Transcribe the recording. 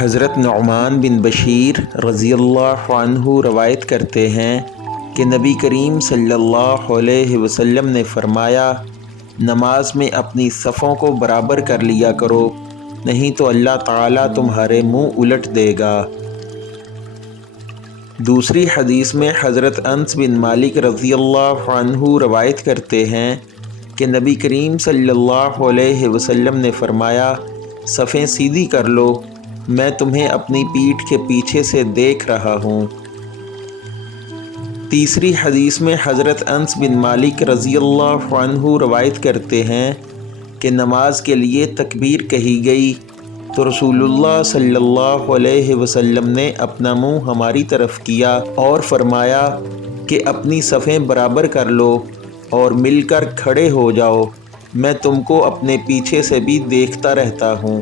حضرت نعمان بن بشیر رضی اللہ عنہ روایت کرتے ہیں کہ نبی کریم صلی اللہ علیہ وسلم نے فرمایا، نماز میں اپنی صفوں کو برابر کر لیا کرو، نہیں تو اللہ تعالیٰ تمہارے منہ الٹ دے گا۔ دوسری حدیث میں حضرت انس بن مالک رضی اللہ عنہ روایت کرتے ہیں کہ نبی کریم صلی اللہ علیہ وسلم نے فرمایا، صفیں سیدھی کر لو، میں تمہیں اپنی پیٹھ کے پیچھے سے دیکھ رہا ہوں۔ تیسری حدیث میں حضرت انس بن مالک رضی اللہ عنہ روایت کرتے ہیں کہ نماز کے لیے تکبیر کہی گئی تو رسول اللہ صلی اللہ علیہ وسلم نے اپنا منہ ہماری طرف کیا اور فرمایا کہ اپنی صفیں برابر کر لو اور مل کر کھڑے ہو جاؤ، میں تم کو اپنے پیچھے سے بھی دیکھتا رہتا ہوں۔